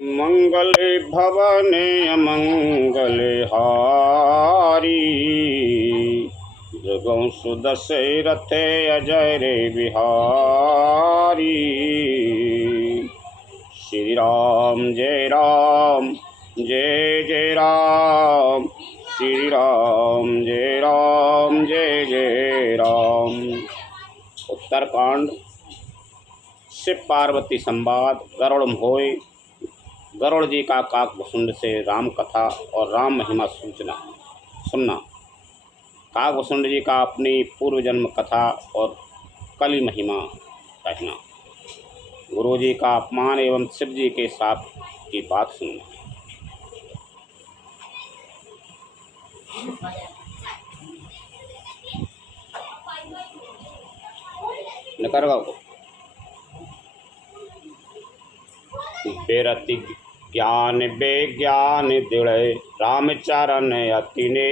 मंगल भवन अमंगल हारी, जगौ सुदशरथ अजय रे बिहारी। श्री राम जय राम जय जय राम, श्री राम जय जय राम। उत्तरकांड शिव पार्वती संवाद गरुड़ होय। गरुड़ जी का काकभुसुंड से राम कथा और राम महिमा सुनना। काकभुसुंड जी का अपनी पूर्व जन्म कथा और कली महिमा कहना। गुरु जी का अपमान एवं शिव जी के साथ की बात सुनना। बेरति ज्ञान बेज्ञान दृढ़ रामचरण अति ने,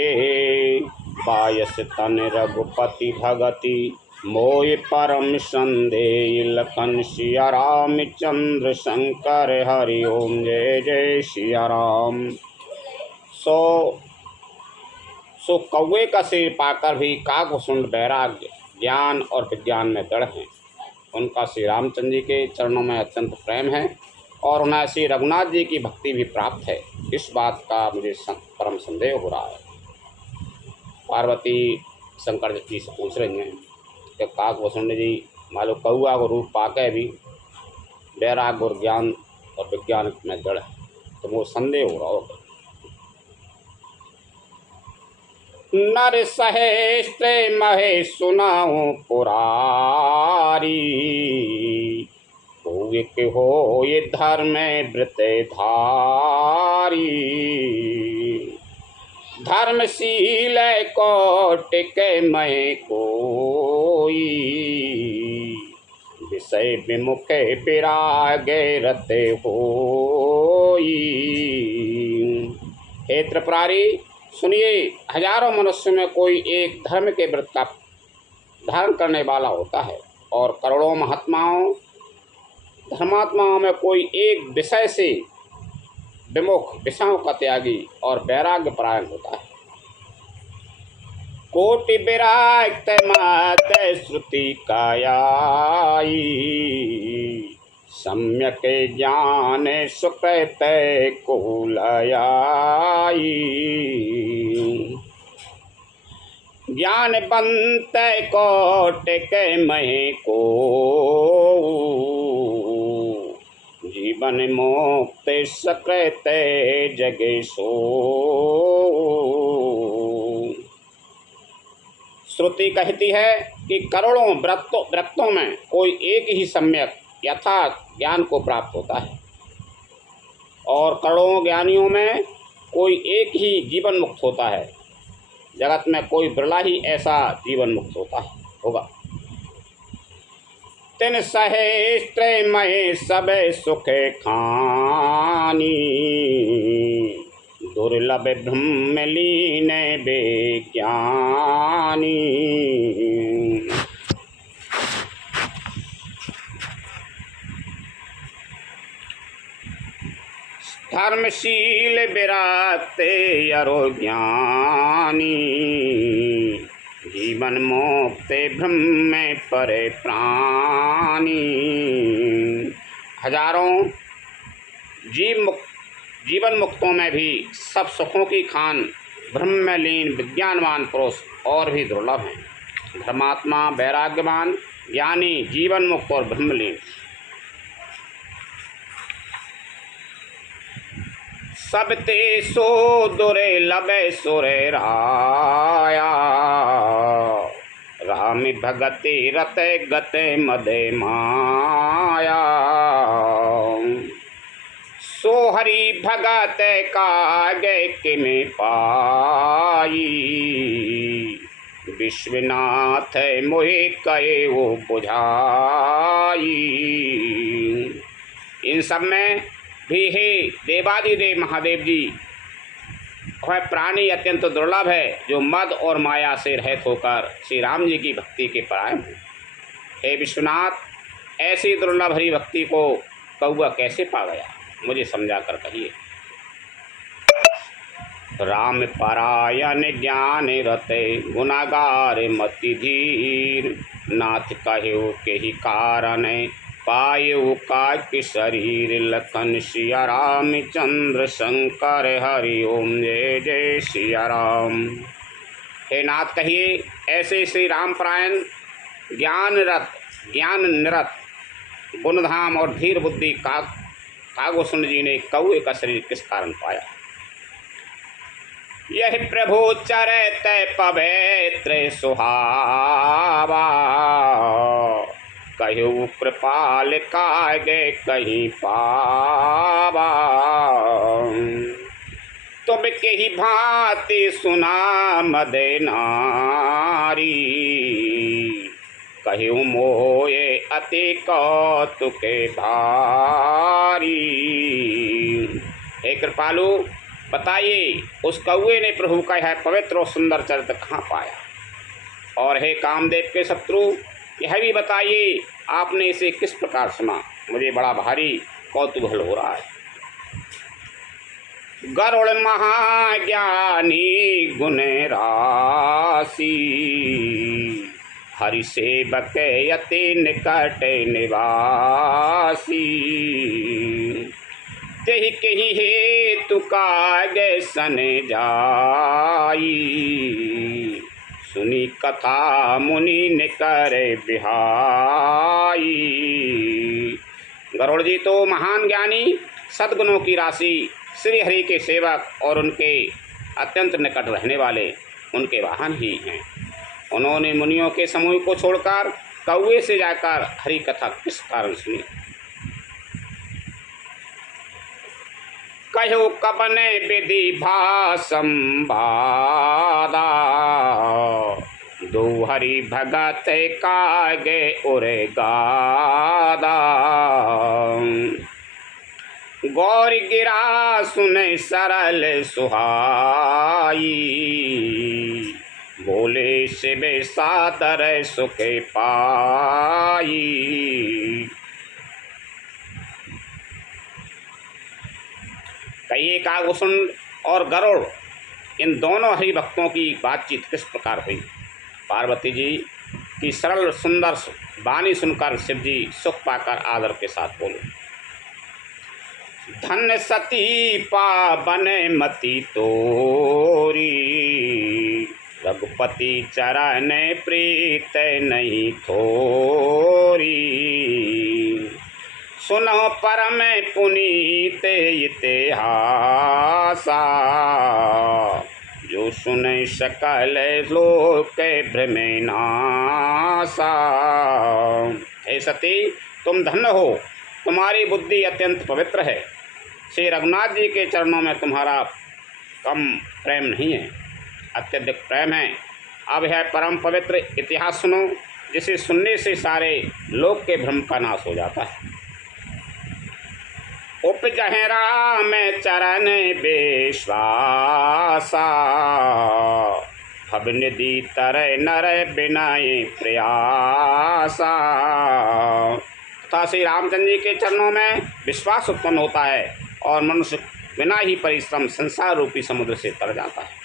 बायस तन रघुपति भगति मोय परम संदेह। लखन सिया रामचंद्र शंकर हरि ओम जय जय सिया राम। सो कौवे का सिर पाकर भी काकभुसुंड वैराग्य ज्ञान और विज्ञान में दृढ़ हैं। उनका श्री रामचंद्र जी के चरणों में अत्यंत प्रेम है और उन्हें श्री रघुनाथ जी की भक्ति भी प्राप्त है। इस बात का मुझे परम संदेह हो रहा है। पार्वती शंकर जी से पूछ रही हैं कि काकभुसुंड जी मालूम कौआ को रूप पाके भी वैराग्य और ज्ञान और विज्ञान में दृढ़ है, तो वो संदेह हो रहा होगा। नर सहस्त्र महे सुनाऊं पुरारी, एक हो ये धर्म व्रत धारी। धर्मशील कोटिक मैं कोई, विषय विमुख विराग रत होई। हे त्रिपुरारी सुनिए, हजारों मनुष्यों में कोई एक धर्म के व्रत का धारण करने वाला होता है और करोड़ों धर्मात्माओं में कोई एक विषय से विमुख विषयों का त्यागी और वैराग्य परायण होता है। कोटि विराग मत श्रुति कायाई, सम्यक ज्ञान सुकृत कुलयाई। ज्ञानवंत कोटिक महि को, जीवन मुक्त सकृत जगे सो। श्रुति कहती है कि करोड़ों व्रतों में कोई एक ही सम्यक यथार्थ ज्ञान को प्राप्त होता है और करोड़ों ज्ञानियों में कोई एक ही जीवन मुक्त होता है। जगत में कोई बिरला ही ऐसा जीवन मुक्त होगा। तिन सहस्त्र महे सब सुख खानी, दुर्लभ ब्रह्म लीन विज्ञानी। धर्मशील विरागते अरो ज्ञानी, जीवन मुक्त ब्रह्म परे प्राणी। हजारों जीवन मुक्तों में भी सब सुखों की खान ब्रह्मलीन विज्ञानवान पुरुष और भी दुर्लभ हैं। धर्मात्मा, वैराग्यवान, ज्ञानी, जीवन मुक्त और ब्रह्मलीन सब ते सो दुर्लभ सुरे राया। राम भगति रत गत मद माया, सो हरि भगत काग किम पाई। विश्वनाथ मोहि कहे वो बुझाई। इन सब में भी हे देवादिदेव महादेव जी, वह प्राणी अत्यंत दुर्लभ है जो मद और माया से रहित होकर श्री राम जी की भक्ति के परायण है। हे विश्वनाथ, ऐसी दुर्लभ हरि भक्ति को कौआ कैसे पा गया? मुझे समझा कर कहिए। राम परायण ज्ञान रते गुनागार मति धीर, नाथ कहो के ही कारण पायु काव्य शरीर, लखन सिया राम चंद्र शंकर हरि ओम जय जय सिया राम। हे नाथ कहिए, ऐसे श्री राम परायण ज्ञान निरत गुणधाम और धीर बुद्धि कागभूषण जी ने कौए का शरीर किस कारण पाया। यह प्रभु चरित पवित्र सुहावा, कहु कृपाल कागे कहीं पावा। तुम के ही भांति सुना मदे नारी, कहु मोये अति कौतुके भारी। हे कृपालु, बताइए उस कौए ने प्रभु का यह पवित्र और सुंदर चरित्र कहाँ पाया। और हे कामदेव के शत्रु, यह भी बताइए आपने इसे किस प्रकार सुना। मुझे बड़ा भारी कौतूहल हो रहा है। गरुड़ महाज्ञानी गुण राशि, हरि सेवक अति निकट निवासी। तेहि केहि हेतु कागे सन जाई, सुनी कथा मुनि निकर बिहाई। गरुड़ जी तो महान ज्ञानी, सद्गुणों की राशि, श्री हरि के सेवक और उनके अत्यंत निकट रहने वाले उनके वाहन ही हैं। उन्होंने मुनियों के समूह को छोड़कर कौए से जाकर हरि कथा किस कारण सुनी। कहो कबने विधि भासंवादा, दो हरि भगत कागे उरे गादा। गौर गिरा सुने सरल सुहाई, बोले शिव सादर सुखे पाई। कई कागभूषण और गरुड़, इन दोनों हरि भक्तों की बातचीत किस प्रकार हुई। पार्वती जी की सरल सुंदर वाणी सुनकर शिव जी सुख पाकर आदर के साथ बोले। धन्य सती पावन मति तोरी, रघुपति चरण प्रीत नहीं थोरी। सुनो परम पुनीत इतिहासा, जो सुने सकल लोक भ्रमे नासा। हे सती, तुम धन्य हो, तुम्हारी बुद्धि अत्यंत पवित्र है। श्री रघुनाथ जी के चरणों में तुम्हारा कम प्रेम नहीं है, अत्यधिक प्रेम है। अब यह परम पवित्र इतिहास सुनो, जिसे सुनने से सारे लोक के भ्रम का नाश हो जाता है। उपजहि राम चरण विश्वासा, भव निधि तरय नर बिनय प्रयासा। तथा श्री रामचंद्र जी के चरणों में विश्वास उत्पन्न होता है और मनुष्य बिना ही परिश्रम संसार रूपी समुद्र से तर जाता है।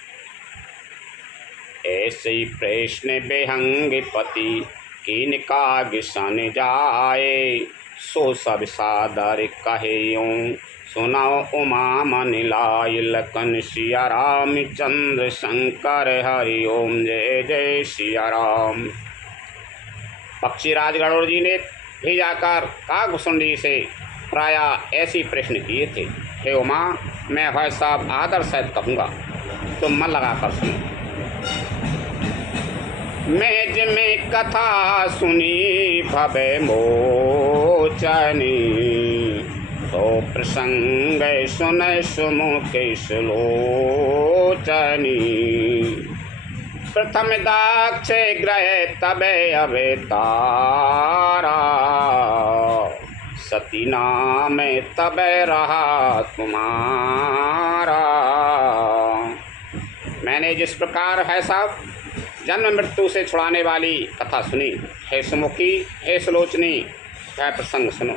ऐसे ही प्रश्न बेहंग पति कीन काग सन जाए, सो सब सादर कहे सुनाओ उमा मन लाय। लखन सिया राम चंद्र शंकर हरि ओम जय जय सिया राम। पक्षीराज गरुड़ जी ने भी जाकर कागभूषण जी से प्राय ऐसी प्रश्न किए थे। हे उमा, मैं भाई साहब आदर सहित कहूँगा, तुम मन लगा कर सुनो। मेज में कथा सुनी भवे मोचनी, तो प्रसंग सुन सुमुख सुलोचनी। प्रथम दाक्ष ग्रह तबे अवतारा, सती नाम तब रहा तुम्हारा। मैंने जिस प्रकार है साहब जन्म मृत्यु से छुड़ाने वाली कथा सुनी, हे सुमुखी, हे सुलोचनी, वह प्रसंग सुनो।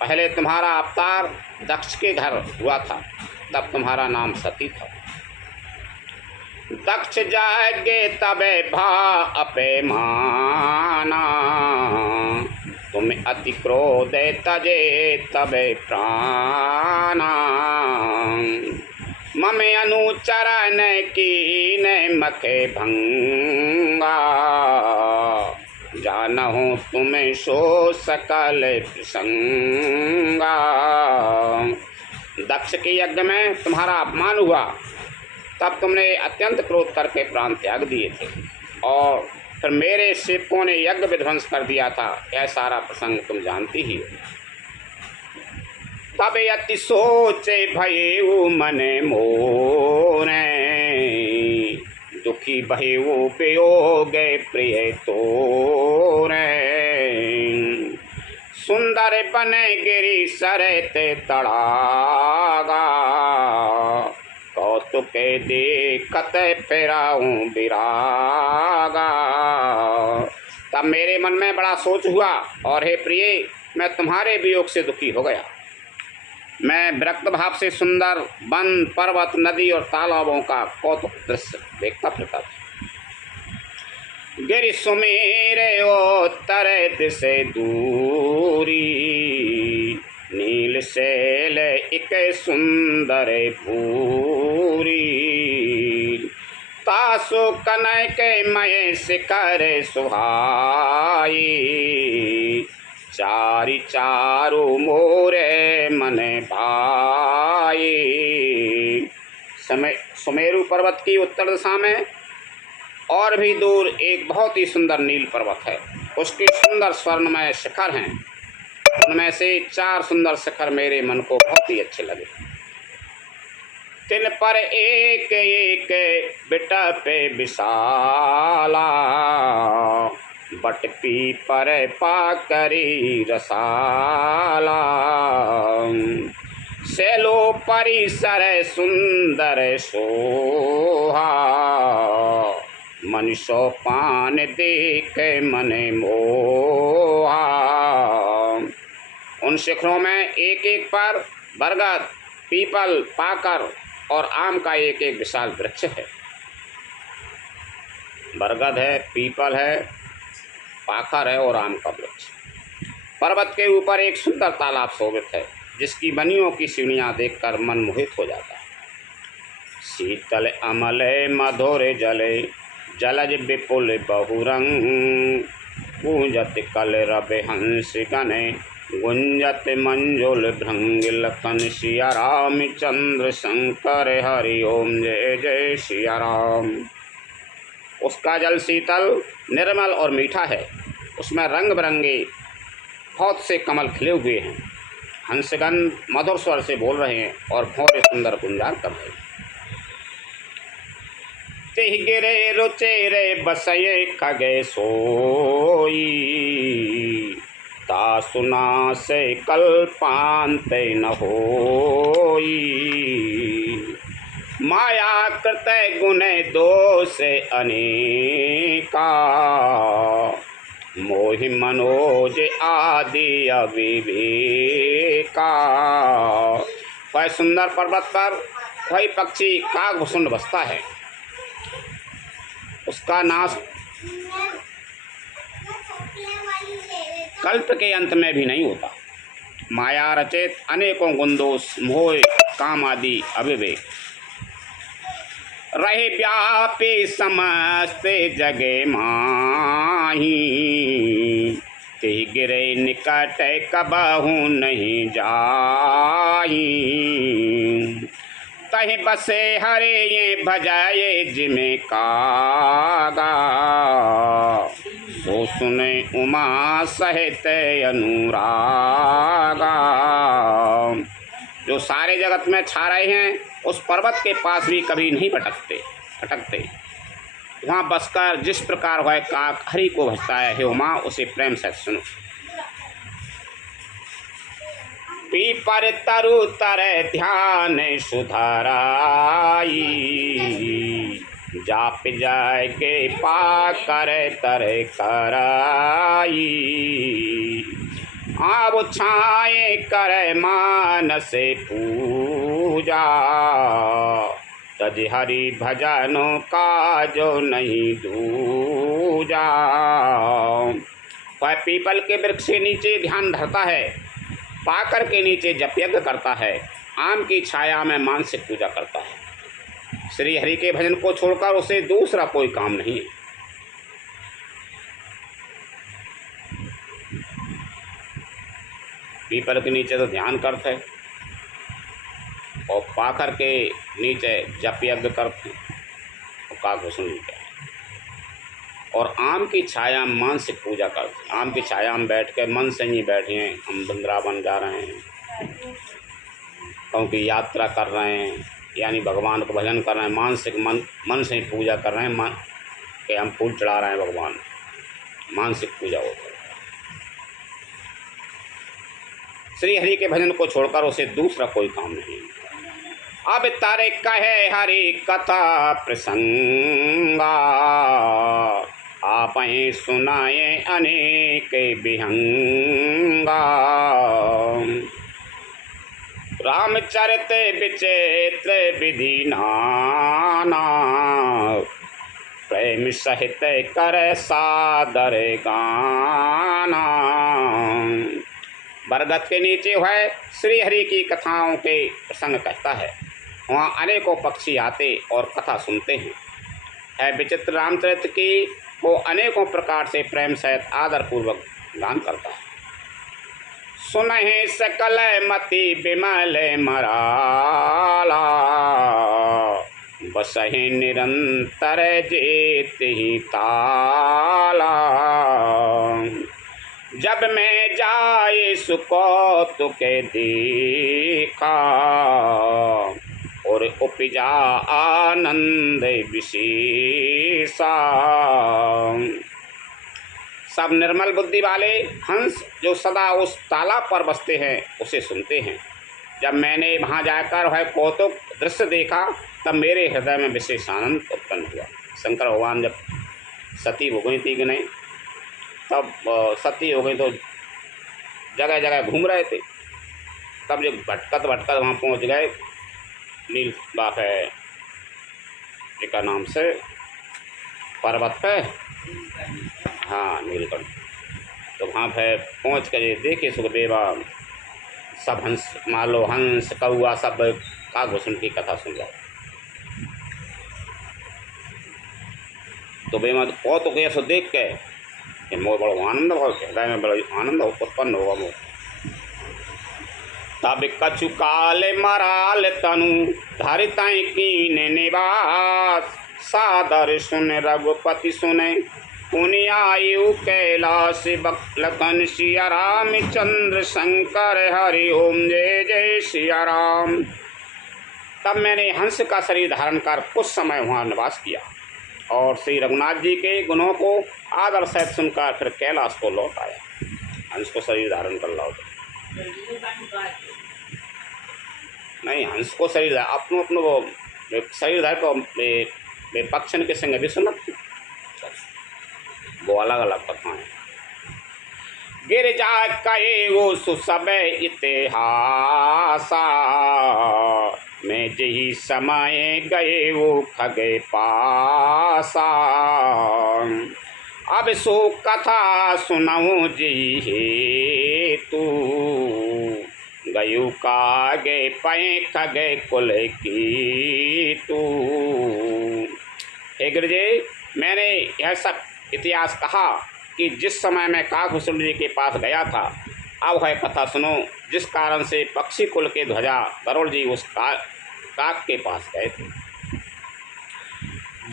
पहले तुम्हारा अवतार दक्ष के घर हुआ था, तब तुम्हारा नाम सती था। दक्ष जागे तबे भा अपैमाना, तुम अति क्रोध तजे तबे प्राणा। ममे अनुचरण की न मखे भंगा, जानहु तुम्हें सो सकल प्रसंगा। दक्ष के यज्ञ में तुम्हारा अपमान हुआ, तब तुमने अत्यंत क्रोध करके प्राण त्याग दिए थे, और फिर मेरे सेवकों ने यज्ञ विध्वंस कर दिया था। यह सारा प्रसंग तुम जानती ही हो। तब अति सोचे भये मने मोरे, दुखी भये वियोग प्रिय तोरे। सुंदर बने गिरी सरते तड़ागा, कौतुक देखत फिराऊं विरागा। तब मेरे मन में बड़ा सोच हुआ, और हे प्रिय, मैं तुम्हारे वियोग से दुखी हो गया। मैं विरक्त भाव से सुंदर वन, पर्वत, नदी और तालाबों का कौतुक दृश्य देखता फिरता था। गिरि सुमेरे उत्तर दिशे दूरी, नील शैल एक सुंदर भूरी। तासु कनय के मय शिखर सुहाई, चारि चारु मोरे मने भाई। सुमेरु पर्वत की उत्तर दिशा में और भी दूर एक बहुत ही सुंदर नील पर्वत है। उसके सुंदर स्वर्णमय शिखर हैं। उनमें से 4 सुंदर शिखर मेरे मन को बहुत ही अच्छे लगे। तिन पर एक एक बिटपे विशाला, बट पीपर पाकरी रसाला। सेलो परिसर सुंदर सोहा, मनुष्य पान देख मने मोहा। उन शिखरों में एक एक पर बरगद, पीपल, पाकर और आम का एक एक विशाल वृक्ष है। बरगद है, पीपल है, पाकर है और आम का वृक्ष। पर्वत के ऊपर एक सुंदर तालाब शोभित है, जिसकी बनियों की सीढ़ियाँ देखकर मन मोहित हो जाता है। शीतल अमल मधुर जले, जलज विपुल बहुरंग। पूंजत कल रब हंस गने, गुंजत मंजुल भृंग। लखन सिया राम चंद्र शंकर हरि ओम जय जय सिया राम। उसका जल शीतल, निर्मल और मीठा है। उसमें रंग बिरंगे बहुत से कमल खिले हुए हैं। हंसगण मधुर स्वर से बोल रहे हैं और भौरे सुंदर गुंजार कर रहे हैं। तिह गिरे रुचेरे बसये खगे सोई, ता सुना से कल्पांत न होई। माया कृत गुण दोष अनेका, मोहि मनोज आदि अविवेका। वह सुंदर पर्वत पर वही पक्षी काकभूषुंड बसता है। उसका नाश कल्प के अंत में भी नहीं होता। माया रचित अनेकों गुणदोष, मोह, काम आदि अविवेक रहे व्यापी समस्त जगे माही। तिह गिरे निकट कबहू नहीं जाही, तहि बसे हरे ये भजाए जिमे कागा। सो सुने उमा सहित अनुरागा। जो सारे जगत में छा रहे हैं, उस पर्वत के पास भी कभी नहीं भटकते। वहाँ बसकर जिस प्रकार वह काक हरि को भजता है, हे उमा, उसे प्रेम से सुनो। पीपर तरु तरह ध्यान सुधराई, जाप जाय के पाकर तरह कराई। अब छाए करे मानस पूजा, तज हरि भजनों का जो नहीं दूजा। वह पीपल के वृक्ष के नीचे ध्यान धरता है, पाकर के नीचे जप यज्ञ करता है, आम की छाया में मानसिक पूजा करता है। श्री हरि के भजन को छोड़कर उसे दूसरा कोई काम नहीं है। पीपल के नीचे तो ध्यान करते हैं और पाकर के नीचे जप यज्ञ करते हैं और काकभूषण लेते हैं, और आम की छाया में मानसिक पूजा करते हैं। आम की छाया में बैठ के मन से नहीं बैठे हैं, हम वृंदावन जा रहे हैं, क्योंकि यात्रा कर रहे हैं, यानी भगवान को भजन कर रहे हैं, मानसिक मन से ही पूजा कर रहे हैं, कि हम फूल चढ़ा रहे हैं भगवान, मानसिक पूजा होती है। श्री हरि के भजन को छोड़कर उसे दूसरा कोई काम नहीं। अब तारे कहे हरि कथा प्रसंगा, आप ही सुनाए अनेक विहंगा। रामचरित विचित्र विधि नाना, प्रेम सहित कर सादर गाना। बरगद के हुए है श्री हरि की कथाओं के प्रसंग कहता है। वहाँ अनेकों पक्षी आते और कथा सुनते हैं। है विचित्र रामचरित्र की वो अनेकों प्रकार से प्रेम सहित आदर पूर्वक गान करता है। सुनहि सकल मति विमल मराला, बसहि निरंतर जेत ही ताला। जब मैं जाए सुकौतुक देखा, और उपजा आनंद विशेषा। सब निर्मल बुद्धि वाले हंस जो सदा उस तालाब पर बसते हैं उसे सुनते हैं। जब मैंने वहाँ जाकर वह कौतुक दृश्य देखा तब मेरे हृदय में विशेष आनंद उत्पन्न हुआ। शंकर भगवान जब सती हो गई थी कि नहीं, तब सती हो गई तो जगह जगह घूम रहे थे। तब जब भटकत वहाँ पहुँच गए नील बाप है जी का नाम से पर्वत पे, हाँ नीलकंठ। तो वहाँ पे पहुँच कर देखे सुखदेवा सब हंस मालो हंस कौआ सब काकभूषण की कथा सुन रहे। तो बेमा तो गया सो देख के मोर बड़ो आनंद हो, हृदय में बड़ा आनंद उत्पन्न होगा। मोर तब कछु काल मराल तनु धरितै कीन निवास, सादर सुन रघुपति सुने पुनि आयु कैलाश लखन सिया राम चंद्र शंकर हरि ओम जय जय सिया राम। तब मैंने हंस का शरीर धारण कर कुछ समय वहाँ निवास किया और श्री रघुनाथ जी के गुणों को आदर सहित सुनकर फिर कैलाश को लौट आया। हंस को शरीर धारण कर लौट नहीं, हंस को शरीर अपनो अपनो वो शरीर धार को पक्षन के संग भी सुनत, वो अलग अलग कथाएं। गिरजा कहे वो सुसब इतिहासा, मैं जही समय गए वो खगे पासा। अब सो कथा सुनाऊं जी हे तू, गयु कागे पै खगे कुल की तू। हे गुरुजी, मैंने यह सब इतिहास कहा कि जिस समय मैं काकभूषण जी के पास गया था, अब वह कथा सुनो जिस कारण से पक्षी कुल के ध्वजा गरुड़ जी उस काक के पास गए थे।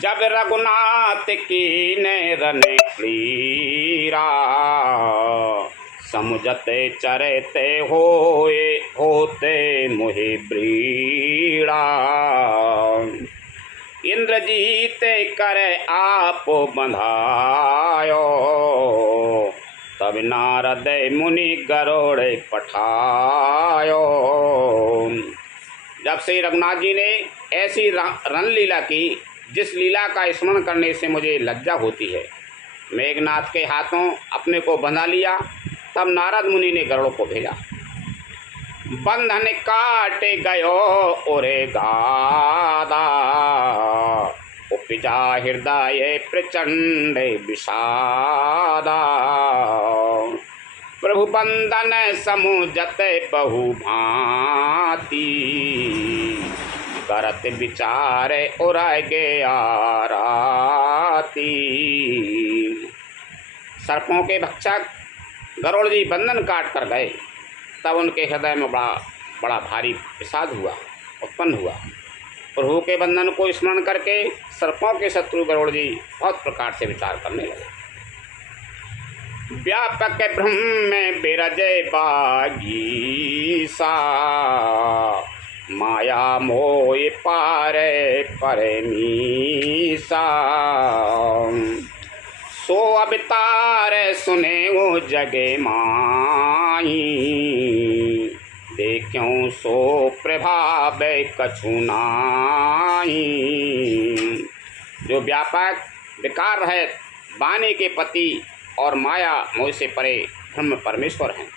जब रघुनाथ की नैरन क्रीरा, समुझते चरते होते मोहि ब्रीड़ा। इंद्रजीत करे आप बंधायो, तब नारद मुनि गरुड़ पठायो। जब श्री रघुनाथ जी ने ऐसी रन लीला की जिस लीला का स्मरण करने से मुझे लज्जा होती है, मेघनाथ के हाथों अपने को बंधा लिया तब नारद मुनि ने गरुड़ को भेजा। बंधन काट गयो ओरे गादा, उपजा हृदय प्रचंड विषादा। प्रभु बंधन समुझत बहु भांति, करत विचार उरय गया राती। सर्पों के भक्षक गरुड़ जी बंधन काट कर गए, तब उनके हृदय में बड़ा भारी विषाद हुआ, उत्पन्न हुआ। प्रभु के बंधन को स्मरण करके सर्पों के शत्रु गरुड़ जी बहुत प्रकार से विचार करने लगे। व्यापक ब्रह्म में बिरजे बागीसा, माया मोय पारे परमीसा। सो अवतार सुने वो जगे माही, देखूं सो प्रभाव कछु नाहीं। जो व्यापक विकार रहित वाणी के पति और माया मोह से परे ब्रह्म परमेश्वर हैं।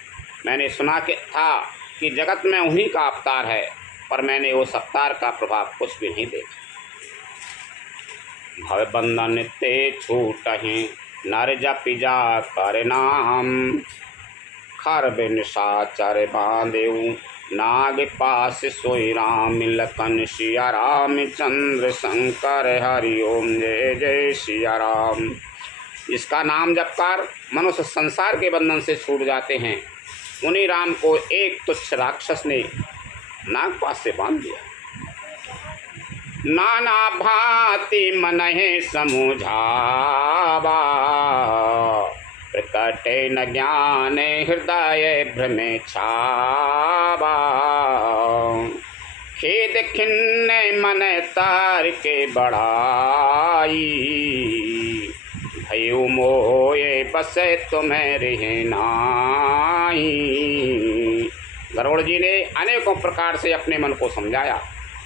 मैंने सुना कि था कि जगत में उन्हीं का अवतार है, पर मैंने उस अवतार का प्रभाव कुछ भी नहीं देखा। भव बंधन ते छूटहि, नर जपि जा कर नाम। खर बिन साचर बांधेऊ, नाग पास सोई राम। लखन सिया रामचंद्र शंकर हरि ओम जय जय सिया राम। इसका नाम जपकर मनुष्य संसार के बंधन से छूट जाते हैं। उन्हीं राम को एक तुच्छ राक्षस ने नागपाश से बांध दिया। नाना भांति मनहि समुझावा, प्रकटे न ज्ञान हृदय भ्रमे छावा। खेद खिन्न मन तार के बड़ाई, भयु मोये बसे तुम्हें रहे नाई। गरुड़ जी ने अनेकों प्रकार से अपने मन को समझाया,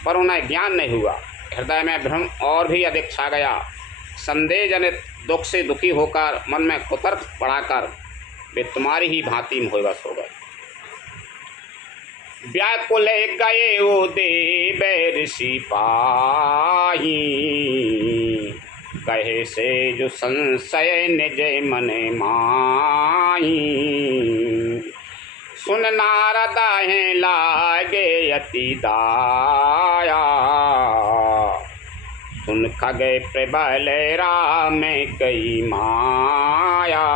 पर उन्हें ज्ञान नहीं हुआ। हृदय में भ्रम और भी अधिक छा गया। संदेह जनित दुख से दुखी होकर मन में कुतर्क बढ़ाकर वे तुम्हारी ही भांति मोहवश हो गए। व्याकुल गए वो देव ऋषि पाही, कहे से जो संशय निज मन माही। सुन नारद हैं लागे अति दाया, सुन खगे प्रबल राम कई माया।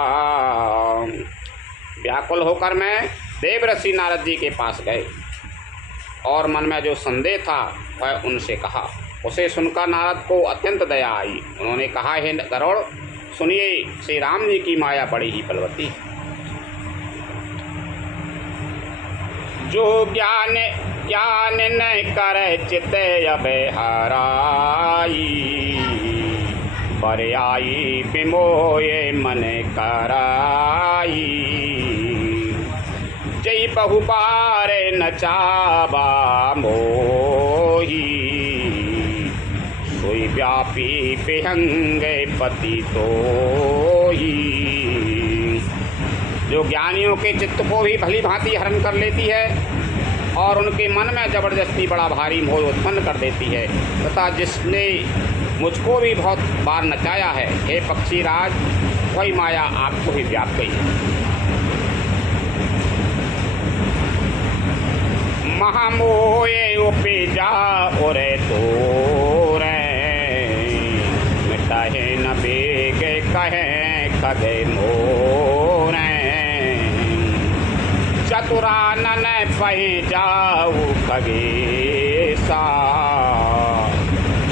व्याकुल होकर मैं देवऋषि नारद जी के पास गए और मन में जो संदेह था वह उनसे कहा। उसे सुनकर नारद को अत्यंत दया आई। उन्होंने कहा, हे गरुड़, सुनिए, श्री राम जी की माया बड़ी ही बलवती है। जो ज्ञान ज्ञान न करे चित अबे हराई, पर आई विमोये मन कराई। जय बहु बार नचावा मोही, सोई व्यापी विहंगे पति तोही। जो ज्ञानियों के चित्त को भी भली भांति हरण कर लेती है और उनके मन में जबरदस्ती बड़ा भारी मोह उत्पन्न कर देती है, तथा जिसने मुझको भी बहुत बार नचाया है, हे पक्षीराज, वही माया आपको भी व्याप गई है। महामोये उपजा ओरे तोरे, मिटाहे न बेगे कहे कदे मोरे। चतुरानन पहि जाऊ खगेसा,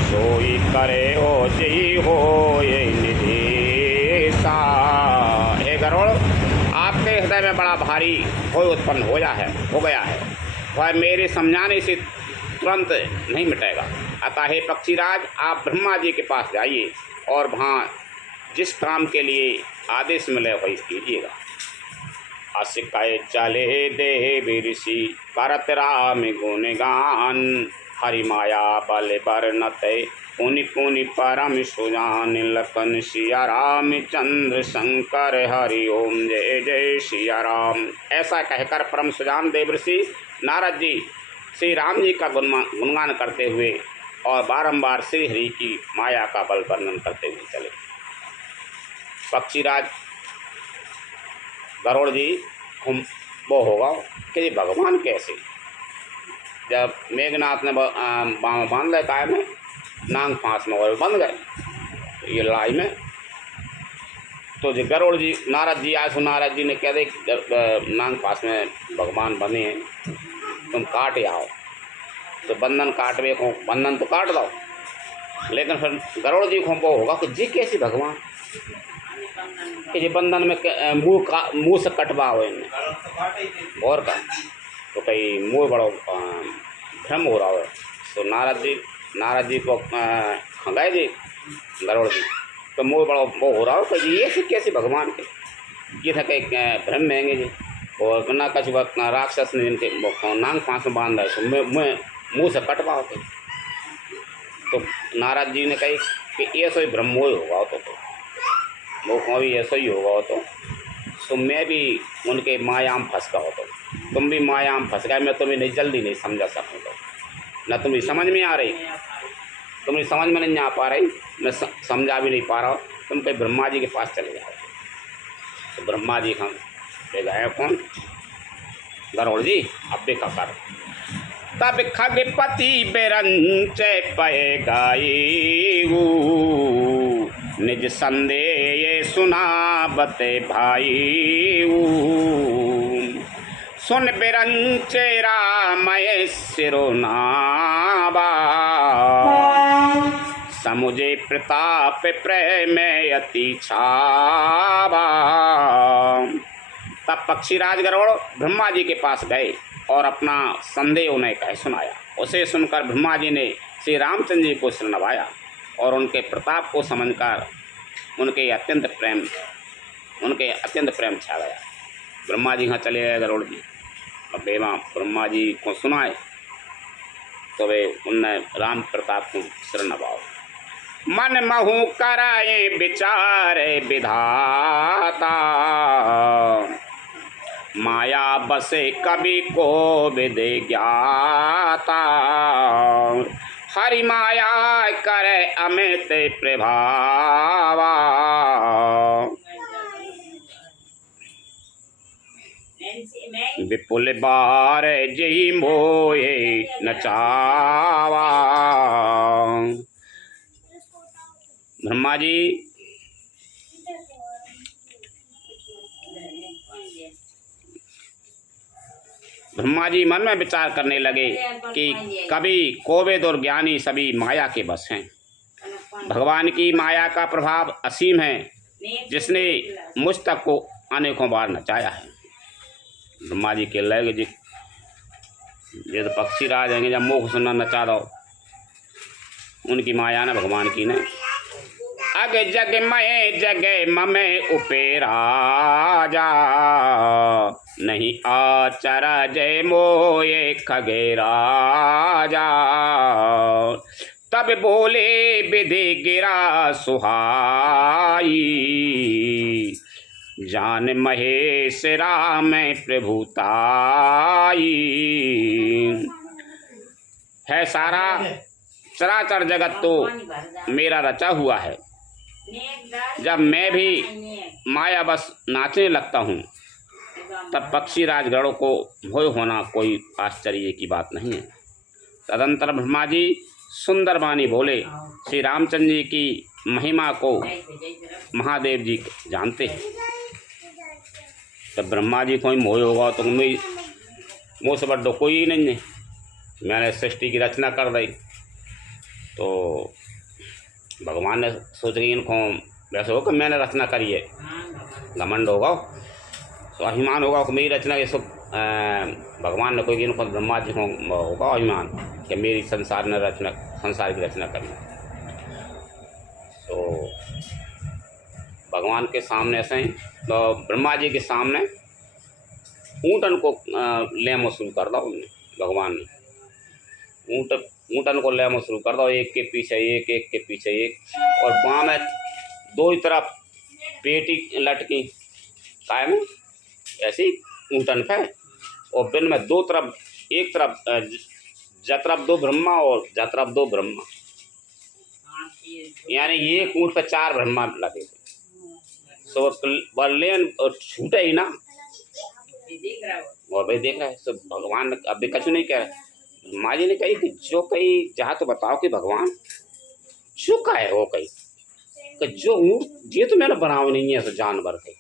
सोई करे हो जी हो ये निदेशा। हे गरुड़, आपके हृदय में बड़ा भारी भय उत्पन्न हो गया है, वह मेरे समझाने से तुरंत नहीं मिटेगा। अतः हे पक्षीराज, आप ब्रह्मा जी के पास जाइए और वहाँ जिस काम के लिए आदेश मिले वही कीजिएगा। अस कहे चले देव ऋषि, करत राम गुणगान। हरि माया बल बरनते पुनि पुनि परम सुजान लखन सिया राम चंद्र शंकर हरि ओम जय जय सिया राम। ऐसा कहकर परम सुजान देव ऋषि नारद जी श्री राम जी का गुणगान करते हुए और बारंबार श्री हरि की माया का बल वर्णन करते हुए चले। पक्षीराज गरुड़ जी वो होगा कि भगवान कैसे, जब मेघनाथ ने बांध ले काय में नांग फांस में और बंद गए ये लड़ाई में, तो जो गरुड़ जी नारद जी आए तो नारद जी ने कह दे नांग फांस में भगवान बने हैं, तुम काट आओ। तो बंधन काटवे को बंधन तो काट दो, लेकिन फिर गरुड़ जी को वो होगा कि जी कैसे भगवान कि ये बंधन में मुँह से कटवाओ इनमें और का, तो कहीं मुँह बड़ो भ्रम हो रहा है। तो नारद जी को खंगाए जी गरुड़ जी, तो मुँह बड़ा वो हो रहा हो कि ये से कैसे भगवान के ये था कहीं भ्रम महंगे जी, और ना कछ राक्षस ने इनके नांग फांस में बांधा है मुँह से कटवाओ के। तो नारद जी ने कही कि ऐसा ही भ्रम मोह होगा तो वो भी ऐसा ही होगा तो मैं भी उनके मायाम फंस गया हो, तो तुम भी मायाम फंस गए, मैं तुम्हें नहीं जल्दी नहीं समझा सकूँगा, ना तुम्हें समझ में आ रही, तुम्हें समझ में नहीं आ पा रही, मैं समझा भी नहीं पा रहा हूँ, तुम कहीं ब्रह्मा जी के पास चले जाओ। तो ब्रह्मा जी हम ले गए कौन गरुड़ जी अब भी कर तब खगपति बेरंच पे गाई निज संदेह सुना बते भाई सुन बिरंच रामय सिरोनावा समुझे प्रताप प्रेम अति छावा। तब पक्षीराज गरुड़ ब्रह्मा जी के पास गए और अपना संदेह उन्हें कह सुनाया। उसे सुनकर ब्रह्मा जी ने श्री रामचंद्र जी को सिर नवाया और उनके प्रताप को समझकर उनके अत्यंत प्रेम छा गया। ब्रह्मा जी यहाँ चले गए गरुड़ जी, और बेवा ब्रह्मा जी को सुनाए तो वे उनने राम प्रताप को सिर नवाओ। मन महु कराए विचारे विधाता माया बसे कभी को विदे ज्ञाता हरि माया करे अमित प्रभावा विपुल बार जही मोये नचावा। ब्रह्मा जी मन में विचार करने लगे कि कभी कोविद और ज्ञानी सभी माया के बस हैं। भगवान की माया का प्रभाव असीम है, जिसने मुझ तक को अनेकों बार नचाया है। ब्रह्मा जी के लगे जी ये तो पक्षी राज आएंगे जब मुख सुनना नचा दो, उनकी माया ने भगवान की ने अग जग मय जग ममे उपेरा जा नहीं आचर जय मोये खगे राजा। तब बोले विधि गिरा सुहाई जान महेश राम प्रभुताई। है सारा चराचर जगत तो मेरा रचा हुआ है, जब मैं भी माया बस नाचने लगता हूँ तब पक्षी राजगढ़ों को भय होना कोई आश्चर्य की बात नहीं है। तदंतर ब्रह्मा जी सुंदर वाणी बोले, श्री रामचंद्र जी की महिमा को महादेव जी जानते हैं। तब ब्रह्मा जी कोई मोह होगा तो मुँह से बड्डो कोई नहीं है, मैंने सृष्टि की रचना कर दी। तो भगवान ने सोच रही इनको वैसे हो कि मैंने रचना करी है, घमंड होगा तो अभिमान होगा कि मेरी रचना ये सब भगवान ने कोई इनको ब्रह्मा जी को होगा अभिमान कि मेरी संसार की रचना करी। तो भगवान के सामने ऐसे ही तो ब्रह्मा जी के सामने ऊँटन को लेमो शुरू कर दो भगवान ने। ऊँटन को लेना शुरू कर दो, एक के पीछे एक, एक के पीछे एक, और बाँ में दो ही तरफ पेटी लटकी काय में ऐसी ऊँटन पे, और बिन में दो तरफ, एक तरफ जतरफ दो ब्रह्मा और जतरफ दो ब्रह्मा, यानी ये ऊँट पे 4 ब्रह्मा लगे थे। सो बल्लेन छूटे ही ना, और भाई देख रहा है सब भगवान अभी कछु नहीं कह रहा। माँ जी ने कही कि जो कही जहाँ तो बताओ कि भगवान जो का है वो कही कि जो ऊँट ये तो मैंने बनाओ नहीं है, तो जानवर कही।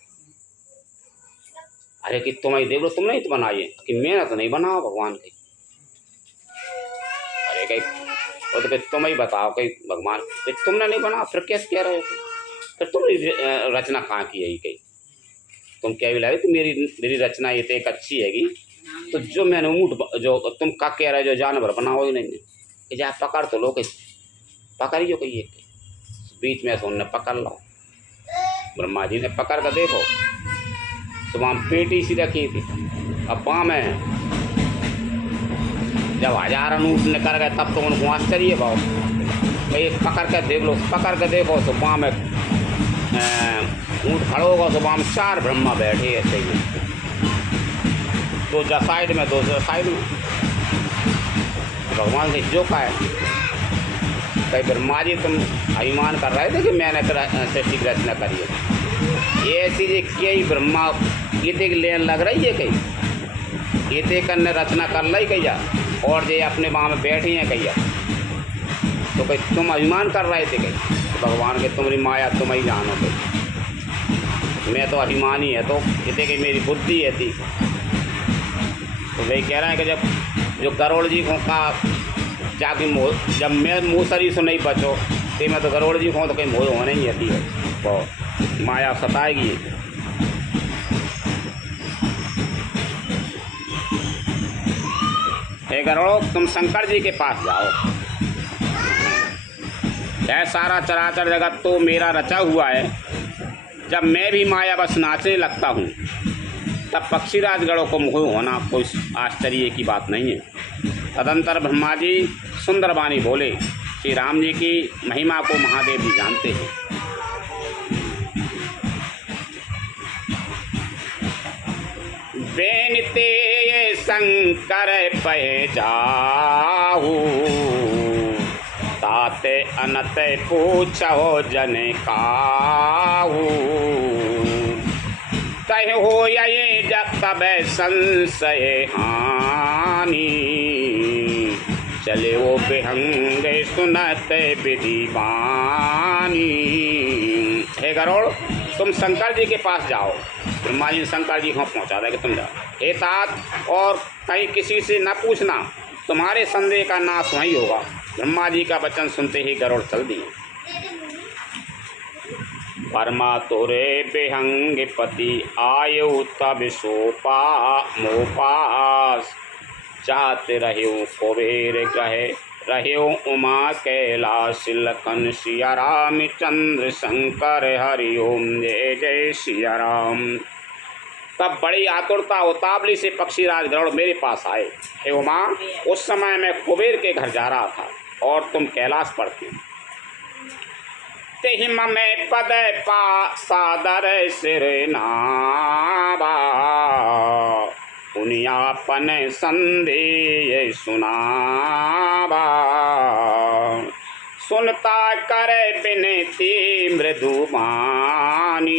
अरे कि तुम्हें देख लो, तुमने ही तो बनाई है, कि मैंने तो नहीं बनाओ भगवान कही। अरे कही वो तो फिर तुम ही बताओ कही भगवान, फिर तुमने नहीं बनाओ फिर कैसे कह रहे हो, फिर तुम रचना कहाँ की है कही, तुम क्या भी लगे कि मेरी रचना ये तो एक अच्छी हैगी, तो जो मैंने ऊँट जो तुम का कह रहे हो जो जानवर बनाओ ही नहीं कि जा पकड़ तो लो, कही पकड़ियो कही एक, बीच में से उनने पकड़ लो। ब्रह्मा जी ने पकड़ कर देखो तो वहाँ पेटी सी रखी थी, अब बाँ में जब 1000 ऊँट निकल गए तब तो उनको आश्चर्य भाव, भाई पकड़ कर देख लो, पकड़ कर देखो तो बाँ में ऊँट खड़ा होगा तो वहाँ में 4 ब्रह्मा बैठे ऐसे ही, दो साइड में दो साइड में। भगवान से जो का है कई ब्रह्मा जी तुम अभिमान कर रहे थे कि मैंने सृष्टि की रचना करी है, ये ऐसी कई ब्रह्मा ये देख लेन लग रही है कहीं, ये देख करने रचना कर ली कैया, और ये अपने वहाँ में बैठी हैं कैया, तो कहीं तुम अभिमान कर रहे थे कहीं, तो भगवान के तुम्हारी माया तुम ही जानो कहीं, मैं तो अभिमानी है, तो ये कि मेरी बुद्धि है थी। तो वही कह रहा है कि जब जो गरुड़ जी को का जाके जब मैं मूसरी से नहीं बचो तो मैं तो गरुड़ जी को तो कहीं मोह होने ही आती है, तो माया सताएगी। हे गरुड़ो तुम शंकर जी के पास जाओ, यह सारा चराचर जगत तो मेरा रचा हुआ है, जब मैं भी माया बस नाचने लगता हूँ तब पक्षीराज गणों को मोह होना कोई आश्चर्य की बात नहीं है। तदंतर ब्रह्मा जी सुंदर वाणी बोले, श्री राम जी की महिमा को महादेव जी जानते हैं। बेनते शंकर पह जाऊ, ताते अनत पूछो जन काऊ, कहे हो ये जब तब संशय हानि, चले वो बेहंगे सुनते विधि वाणी। हे गरुड़ तुम शंकर जी के पास जाओ, ब्रह्मा जी शंकर जी को पहुँचा दे कि तुम जाओ। हे तात और कहीं किसी से न पूछना, तुम्हारे संदेह का नाश वहीं होगा। ब्रह्मा जी का वचन सुनते ही गरुड़ चल दिए। परमा तोरे बेहंग पति आयु तब सोपा मोपास, चाहते रहे कुबेर कहे रहे उमा कैलाश, लखन सिया राम चंद्र शंकर हरि ओम जय जय सिया राम। तब बड़ी आतुरता उतावली से पक्षीराज गरुड़ मेरे पास आए। हे उमा उस समय मैं कुबेर के घर जा रहा था और तुम कैलाश पर थी। तेहि में पद पा सादर सिर नावा, उनियापन संदेह सुनावा, सुनता कर बिनती मृदुबानी,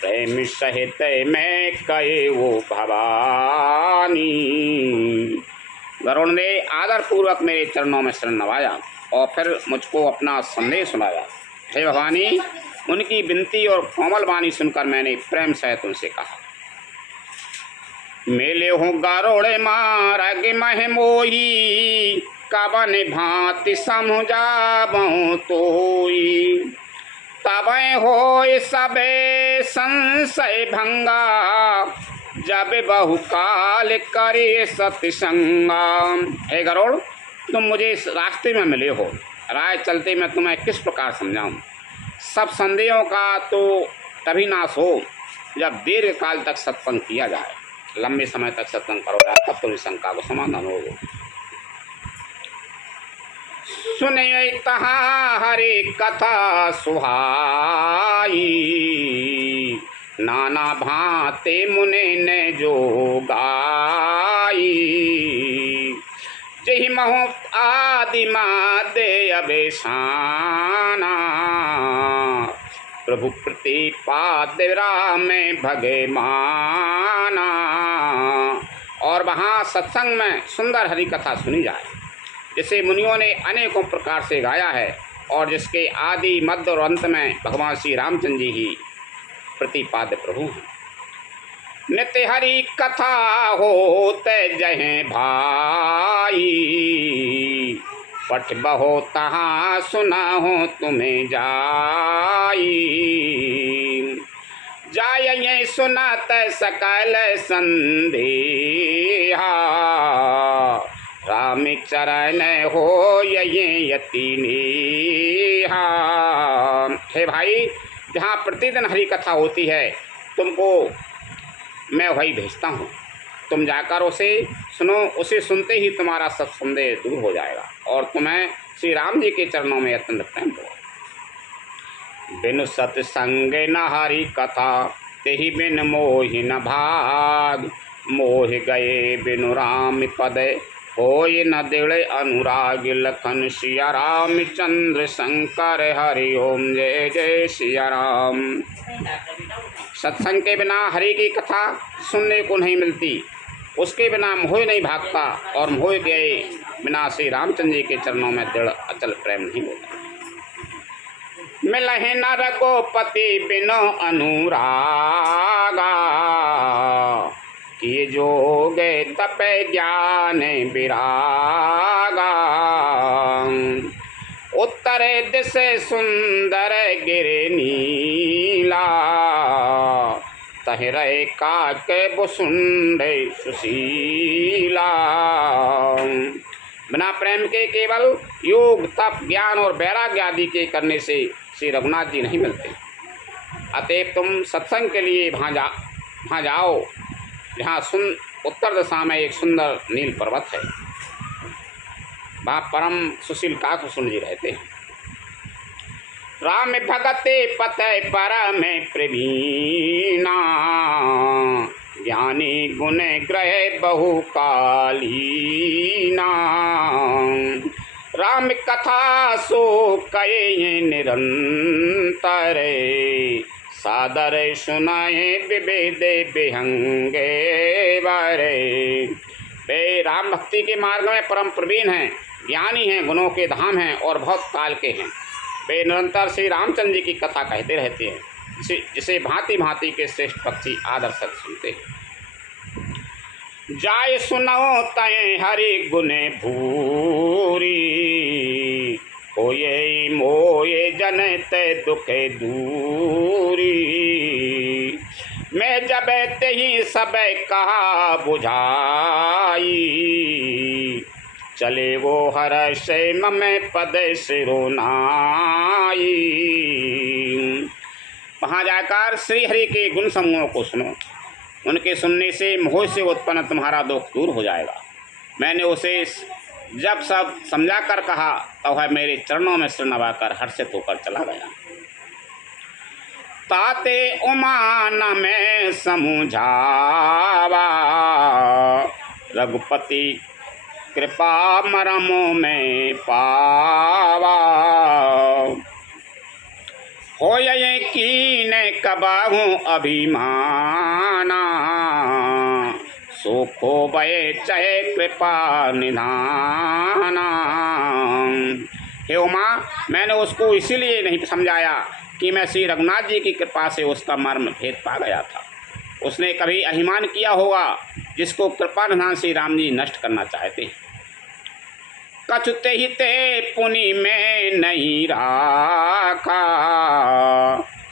प्रेम सहित मैं कहे वो भवानी। गरुड़ ने आदर पूर्वक मेरे चरणों में शरण नवाया और फिर मुझको अपना संदेश सुनाया। हे भवानी उनकी विनती और कोमल वाणी सुनकर मैंने प्रेम सहित उनसे कहा, मेले हूँ गरुड़ मार्ग मह मोही, कवन भांति समझाबहु तोई, तबै होय सबे संशय भंगा, जब बहुकाल करे सत्संगा। हे गरुड़ तुम मुझे इस रास्ते में मिले हो, राह चलते मैं तुम्हें किस प्रकार समझाऊं। सब संदेहों का तो तभी नाश हो जब दीर्घ काल तक सत्संग किया जाए, लंबे समय तक सत्संग करो तब तो इस शंका को समाधान होगा। सुने तहाँ हरि कथा सुहाई, नाना भांति मुनि ने जो गाई। जहि महु आदि मादे अवेशाना, प्रभु प्रतिपाद राम भगे माना। और वहाँ सत्संग में सुंदर हरि कथा सुनी जाए, जिसे मुनियों ने अनेकों प्रकार से गाया है, और जिसके आदि मध्य और अंत में भगवान श्री रामचंद्र जी ही प्रतिपाद्य प्रभु हैं। नित्य हरि कथा होते जहें भाई, पठ बहो तहाँ सुना हो तुम्हें जाई। जाय सुनत सकल संदेहा, राम चरण हो ये यति नेहा। हे भाई, जहाँ प्रतिदिन हरि कथा होती है, तुमको मैं वही भेजता हूँ। तुम जाकर उसे सुनो, उसे सुनते ही तुम्हारा सब संदेह दूर हो जाएगा और तुम्हें श्री राम जी के चरणों में अत्यंत प्रेम होगा। बिनु सत्संग न हरि कथा, तेहि बिन मोहि न भाग। मोह गए बिनु राम पद, होय न दिड़ अनुराग। लखन सिया रामचंद्र शंकर, हरि ओम जय जय सिया राम। सत्संग के बिना हरि की कथा सुनने को नहीं मिलती, उसके बिना मोह नहीं भागता, और मोह के बिना श्री रामचंद्र जी के चरणों में दृढ़ अचल प्रेम नहीं होता। मिलहि न रघुपति बिनु अनुरागा, किए जोग तपे ज्ञान विरागा। उत्तर दिश सुंदर गिर नीला, तहि रहे काक बुसुंड सुशीला। बिना प्रेम के केवल योग तप ज्ञान और वैराग्य आदि के करने से श्री रघुनाथ जी नहीं मिलते। अतएव तुम सत्संग के लिए वहाँ जाओ, जहाँ उत्तर दिशा में एक सुंदर नील पर्वत है, वहाँ परम सुशील काकभूषुंड जी रहते हैं। राम भगते पथ परम प्रवीणा, ज्ञानी गुण ग्रह बहु कालीना। राम कथा सो कये निरंतर, सादर सुनाए विवेद विहंगे बारे। वे राम भक्ति के मार्ग में परम प्रवीण हैं, ज्ञानी हैं, गुणों के धाम हैं और बहुत काल के हैं। वे निरंतर श्री रामचंद्र जी की कथा कहते रहते हैं, जिसे भांति भांति के श्रेष्ठ पक्षी आदर से सुनते हैं। जाय सुनो तय हरि गुण भूरी, होये मोये जन ते दुख दूरी। मैं जब तेहि सब कहा बुझाई, चले वो हर से ममे पद सिरोनाई। वहाँ जाकर श्री हरि के गुण समूहों को सुनो, उनके सुनने से मोह से उत्पन्न तुम्हारा दुख दूर हो जाएगा। मैंने उसे जब सब समझा कर कहा तो वह मेरे चरणों में सिर नवाकर हर्षित होकर चला गया। ताते उमान में समझावा, रघुपति कृपा मरमों में पावा। होय कीन कबाहू अभिमाना, सुखो भय चय कृपा निधाना। हे उमा, मैंने उसको इसीलिए नहीं समझाया कि मैं श्री रघुनाथ जी की कृपा से उसका मर्म भेद पा गया था। उसने कभी अभिमान किया होगा, जिसको कृपा निधान श्री राम जी नष्ट करना चाहते हैं। कछुते ही ते पुनि में नहीं राखा,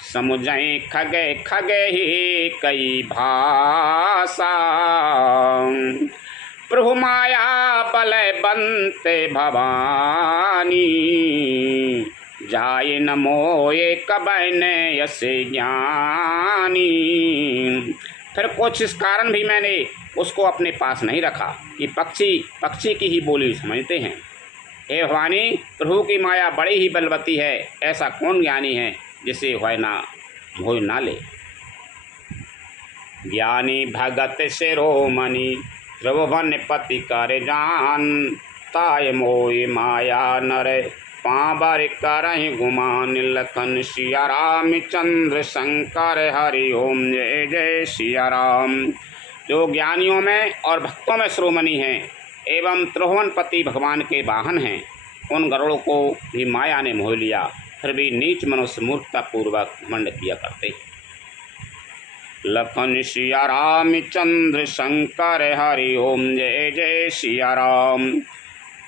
समुझे खगे खगे ही कई भाषा। प्रभु माया बल बंते भवानी, जाय न मोये कबन यसे ज्ञानी। फिर कुछ इस कारण भी मैंने उसको अपने पास नहीं रखा कि पक्षी की ही बोली समझते हैं। हे भवानी, प्रभु की माया बड़ी ही बलवती है, ऐसा कौन ज्ञानी है जिसे वह ना मोह ना ले। ज्ञानी भगत शिरोमणि त्रिभुवन पति कर जान, ताय मोहि माया नर पावर करहि गुमान। लखन सिया राम चंद्र शंकर हरि ओम जय जय सिया राम। जो ज्ञानियों में और भक्तों में शिरोमणि हैं एवं त्रिभुवनपति भगवान के वाहन हैं, उन गरुड़ों को भी माया ने मोह लिया, फिर भी नीच मनुष्य मूर्खतापूर्वक घमंड किया करते। लखन सिया राम चंद्र शंकर हरि ओम जय जय सिया राम।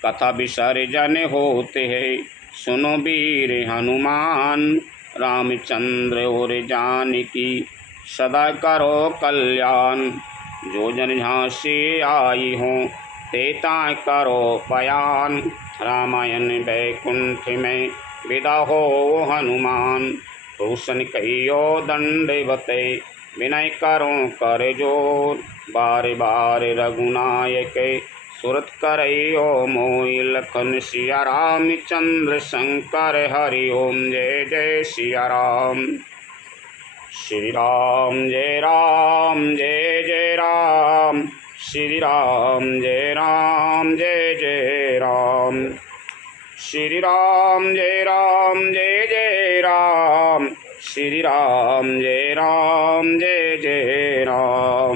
कथा विसर्जन होते है सुनो वीर हनुमान, रामचंद्र और जानकी सदा करो कल्याण। जो जन झांसी आई हो तेता करो बयान, रामायण वैकुंठ में विदा हो हनुमान। रोशन कहियो दंडवते विनय करो कर जोर, बार बार रघुनायक सुरत करयो मोहि। लखन सिया राम चंद्र शंकर हरि ओम जय जय सिया राम। श्री राम जय राम जय जय राम, श्री राम जय राम जय जय राम। श्री राम जय राम जय जय राम, श्री राम जय राम जय जय राम।